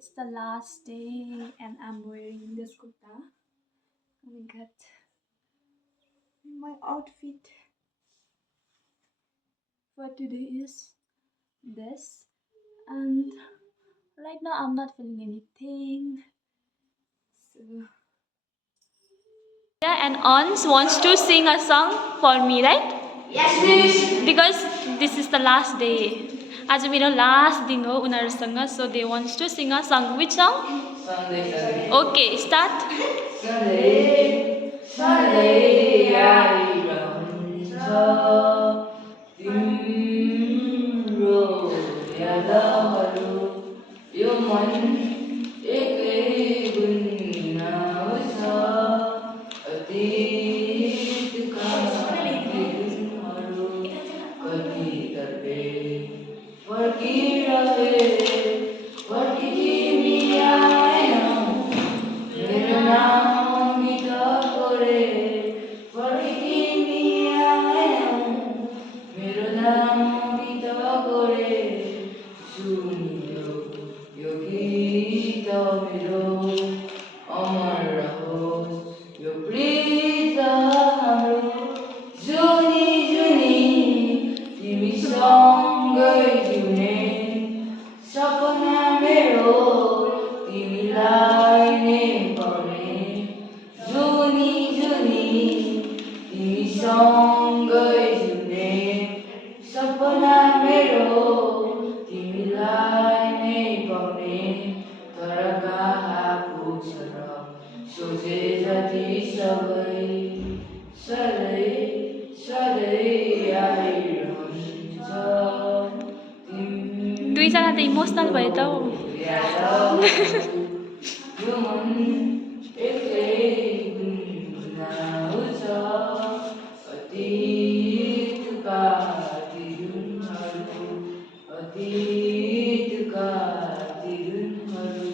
It's the last day and I'm wearing this kurta. Oh my god. My outfit for today is this. And right now I'm not feeling anything. So yeah, and Ons wants to sing a song for me, right? Yes, please. Because this is the last day. आज मेरो last दिन हो उनीहरुसँग, so they wants to sing a song. Which song? Sunday. Okay, start. Sunday, Sunday आइरहन्छ तिम्रो यादहरू यो मन एक्लै गुनगुनाउँछ अतीतका दिनहरू कति तर्पे फर्किरहे फर्की तिमी आएनौ मेरो नाम बितेको रे फर्की तिमी आएनौ मेरो नाम बितेको रे सुनियो यो गीत मेरो अमर रहोस् यो प्रीत हाम्रो जुनी जुनी तिमीसँगै जिउने सपना मेरो तिमीलाई नै पाउने जुनी जुनी तिमीसँगै जिउने सपना मेरो तिमीलाई नै पाउने तर कहाँ पुग्छ र सोचे जति सबै सधैँ सधैँ आइरहन्छ दुईजना त इमोसनल भयो त हौ यो मन एक्लै गुनगुनाउँछ अतीतका दिनहरू अतीतका दिनहरू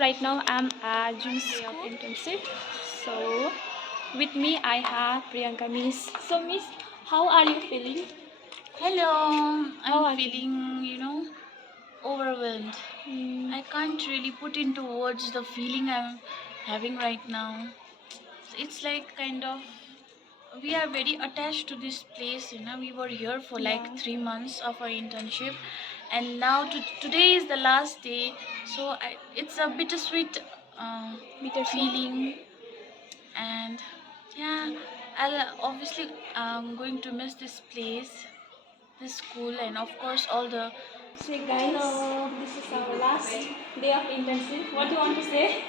Right now I'm at June of internship. So with me I have Priyanka Miss. So Miss, how are you feeling? Hello, I'm feeling, overwhelmed. I can't really put into words the feeling I'm having right now. It's like kind of, we are very attached to this place, we were here for like 3 months of our internship and now today is the last day, so it's a bittersweet feeling. And yeah, I'll obviously going to miss this place, this school, and of course all the So guys, this is our last day of internship. What do you want to say?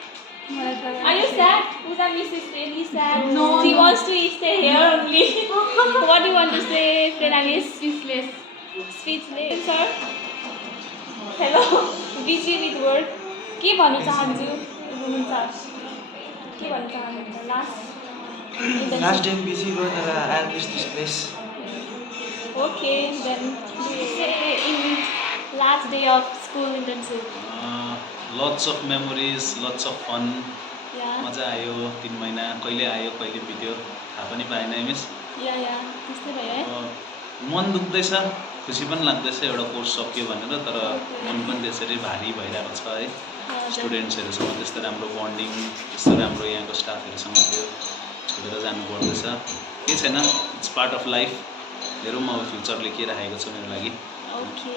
Are you sad? Pooja Miss is really sad. No, she no. wants to stay here only. What do you want to say, Priyanka Miss? speechless. Speechless, sir. Hello. Busy with work. के भन्नु चाहन्छु हुनुहुन्छ के भन्नु चाहनुहुन्छ Last time busy go तर I miss this place. Okay, then say in last day of school internship. Lots of memories, lots of fun. Yeah. मजा आयो 3 महिना कहिले आयो कहिले बित्यो थाहा पनि पाएन मिस. Yeah, त्यस्तै भयो है. मन दुख्दैछ खुसी पनि लाग्दैछ एउटा कोर्स सकियो भनेर तर मन पनि त्यसरी भारी भइरहेको छ है. स्टुडेन्ट्सहरुसँग त्यस्तो राम्रो बन्डिङ त्यस्तो राम्रो यहाँको स्टाफहरुसँग थियो छोडेर जानु पर्दैछ के छैन इट्स पार्ट अफ लाइफ हेरौँ अब फ्युचरले के राखेको छ मेरो लागि. ओके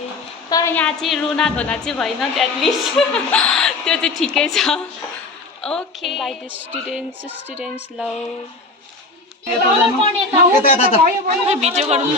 तर यहाँ चाहिँ रोना धोना चाहिँ भएन एटलिस्ट त्यो चाहिँ ठिकै छ. Okay bye the students love video गरौँ न.